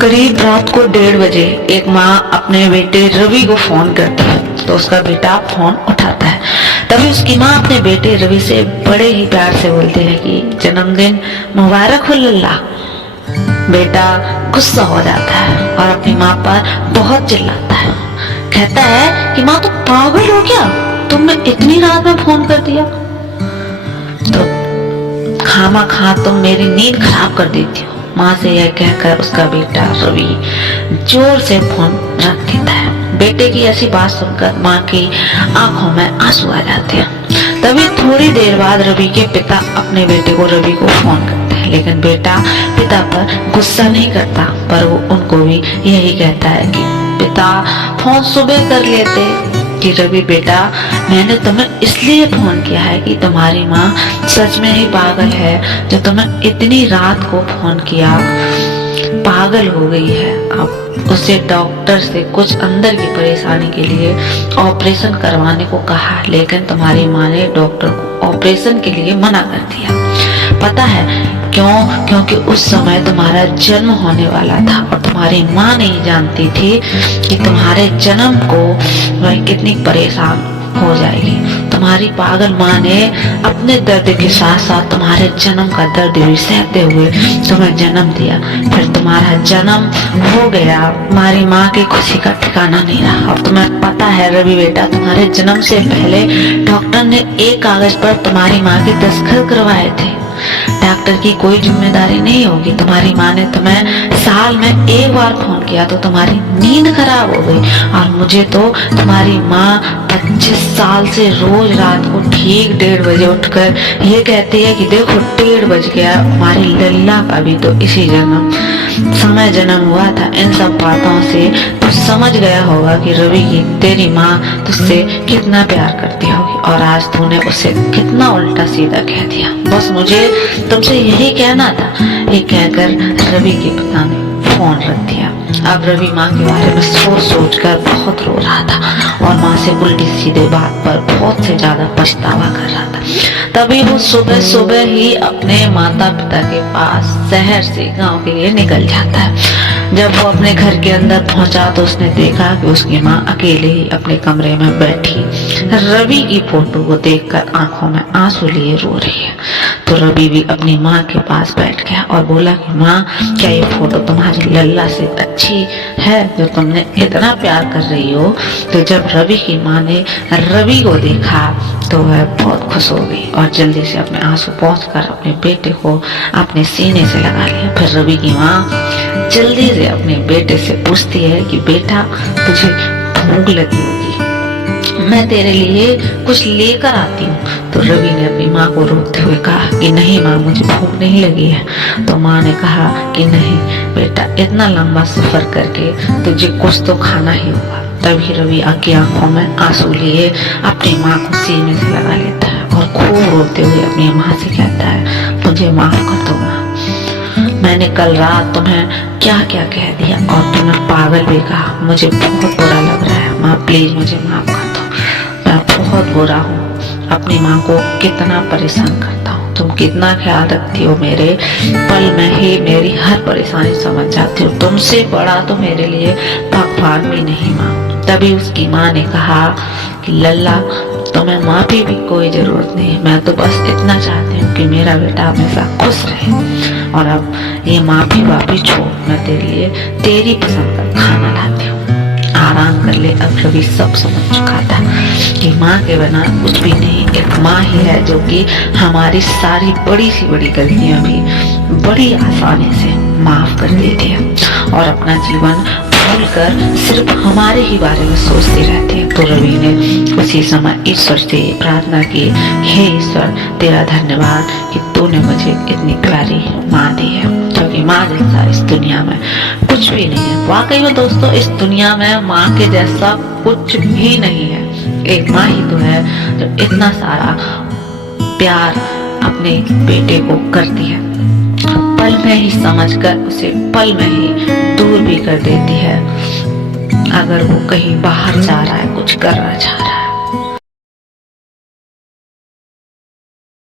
करीब रात को 1:30 बजे एक माँ अपने बेटे रवि को फोन करती है तो उसका बेटा फोन उठाता है। तभी उसकी माँ अपने बेटे रवि से बड़े ही प्यार से बोलती है कि जन्मदिन मुबारक हो लल्ला। बेटा गुस्सा हो जाता है और अपनी माँ पर बहुत चिल्लाता है। कहता है कि माँ तुम पागल हो क्या, तुमने इतनी रात में फोन कर दिया, तो खामा खा तुम मेरी नींद खराब कर देती हो। माँ से यह कहकर उसका बेटा रवि जोर से फोन रख देता है। बेटे की ऐसी बात सुनकर माँ की आंखों में आंसू आ जाते हैं। तभी थोड़ी देर बाद रवि के पिता अपने बेटे को रवि को फोन करते हैं, लेकिन बेटा पिता पर गुस्सा नहीं करता, पर वो उनको भी यही कहता है कि पिता फोन सुबह कर लेते कि रवि बेटा मैंने तुम्हें इसलिए फोन किया है कि तुम्हारी माँ सच में ही पागल है जो तुम्हें इतनी रात को फोन किया, पागल हो गई है। अब उसे डॉक्टर से कुछ अंदर की परेशानी के लिए ऑपरेशन करवाने को कहा, लेकिन तुम्हारी माँ ने डॉक्टर को ऑपरेशन के लिए मना कर दिया। पता है क्यों? क्योंकि उस समय तुम्हारा जन्म होने वाला था और तुम्हारी माँ नहीं जानती थी कि तुम्हारे जन्म को वह कितनी परेशान हो जाएगी। तुम्हारी पागल माँ ने अपने दर्द के साथ साथ तुम्हारे जन्म का दर्द भी सहते हुए तुम्हें जन्म दिया। फिर तुम्हारा जन्म हो गया, तुम्हारी माँ की खुशी का ठिकाना नहीं रहा। और तुम्हें पता है रवि बेटा, तुम्हारे जन्म से पहले डॉक्टर ने एक कागज पर तुम्हारी माँ के दस्तखत करवाए थे। डॉक्टर की कोई जिम्मेदारी नहीं होगी। तुम्हारी माँ ने तुम्हें साल में एक बार फोन किया तो तुम्हारी नींद खराब हो गई, और मुझे तो तुम्हारी माँ 25 साल से रोज रात को ठीक 1:30 बजे उठकर ये कहती है कि देखो 1:30 बज गया, हमारी लल्ला का भी तो इसी समय जन्म हुआ था। इन सब बातों से तू समझ गया होगा कि रवि की तेरी माँ तुझसे कितना प्यार करती होगी, और आज तूने उसे कितना उल्टा सीधा कह दिया। बस मुझे तुमसे यही कहना था। ये कहकर रवि के पिता ने फोन रख दिया। अब रवि माँ के बारे में सोच कर बहुत रो रहा था और माँ से उल्टी सीधे बात पर बहुत से ज्यादा पछतावा कर रहा था। तभी वो सुबह ही अपने माता पिता के पास शहर से गांव के लिए निकल जाता है। जब वो अपने घर के अंदर पहुंचा तो उसने देखा कि उसकी माँ अकेले ही अपने कमरे में बैठी रवि की फोटो को देखकर आंखों में आंसू लिए रो रही है। तो रवि भी अपनी माँ के पास बैठ गया और बोला कि माँ, क्या ये फोटो तुम्हारी लल्ला से अच्छी है जो तुमने इतना प्यार कर रही हो? तो जब रवि की माँ ने रवि को देखा तो वह बहुत खुश हो गई और जल्दी से अपने आंसू पोंछकर अपने बेटे को अपने सीने से लगा लिया। फिर रवि की माँ जल्दी से अपने बेटे से पूछती है कि बेटा तुझे भूख लगी होगी, मैं तेरे लिए कुछ लेकर आती हूँ। तो रवि ने अपनी माँ को रोकते हुए कहा कि नहीं माँ, मुझे भूख नहीं लगी है। तो माँ ने कहा कि नहीं बेटा, इतना लंबा सफर करके तुझे कुछ तो खाना ही होगा। तभी रवि की आंखों में आंसू लिए अपनी माँ को सीने से लगा लेता है और खूब रोते हुए अपनी माँ से कहता है, मुझे माफ कर दो माँ, मैंने कल रात तुम्हें क्या क्या कह दिया और तुम्हें पागल भी कहा, मुझे बहुत बुरा लग रहा है माँ, प्लीज मुझे माफ कर दो। मैं बहुत बुरा हूँ, अपनी माँ को कितना परेशान करता हूँ, तुम कितना ख्याल रखती हो मेरे, पल में ही मेरी हर परेशानी समझ जाती हो, तुमसे बड़ा तो मेरे लिए भगवान भी नहीं माँ। तभी उसकी माँ ने कहा कि लल्ला, तुम्हें माफी भी कोई जरूरत नहीं, मैं तो बस इतना चाहती हूँ कि मेरा बेटा हमेशा खुश रहे। और अब ये माफी वाफी छोड़, मैं तेरे लिए तेरी पसंद का खाना लाती हूँ, आराम कर ले। अब रवि सब समझ चुका था कि माँ के बिना कुछ भी नहीं, एक माँ ही है जो कि हमारी सारी बड़ी सी बड़ी गलतियां भी बड़ी आसानी से माफ कर देती है और अपना जीवन भूलकर सिर्फ हमारे ही बारे में सोचती रहती है। तो रवि ने उसी समय ईश्वर से प्रार्थना की, हे ईश्वर, तेरा धन्यवाद कि तूने मुझे इतनी प्यारी माँ दी है, क्योंकि माँ जैसा इस दुनिया में कुछ भी नहीं है। वाकई में दोस्तों, इस दुनिया में माँ के जैसा कुछ भी नहीं है। एक माँ ही तो है जो इतना सारा प्यार अपने बेटे को करती है, पल में ही समझकर उसे पल में ही दूर भी कर देती है अगर वो कहीं बाहर जा रहा है, कुछ करना चाह रहा है।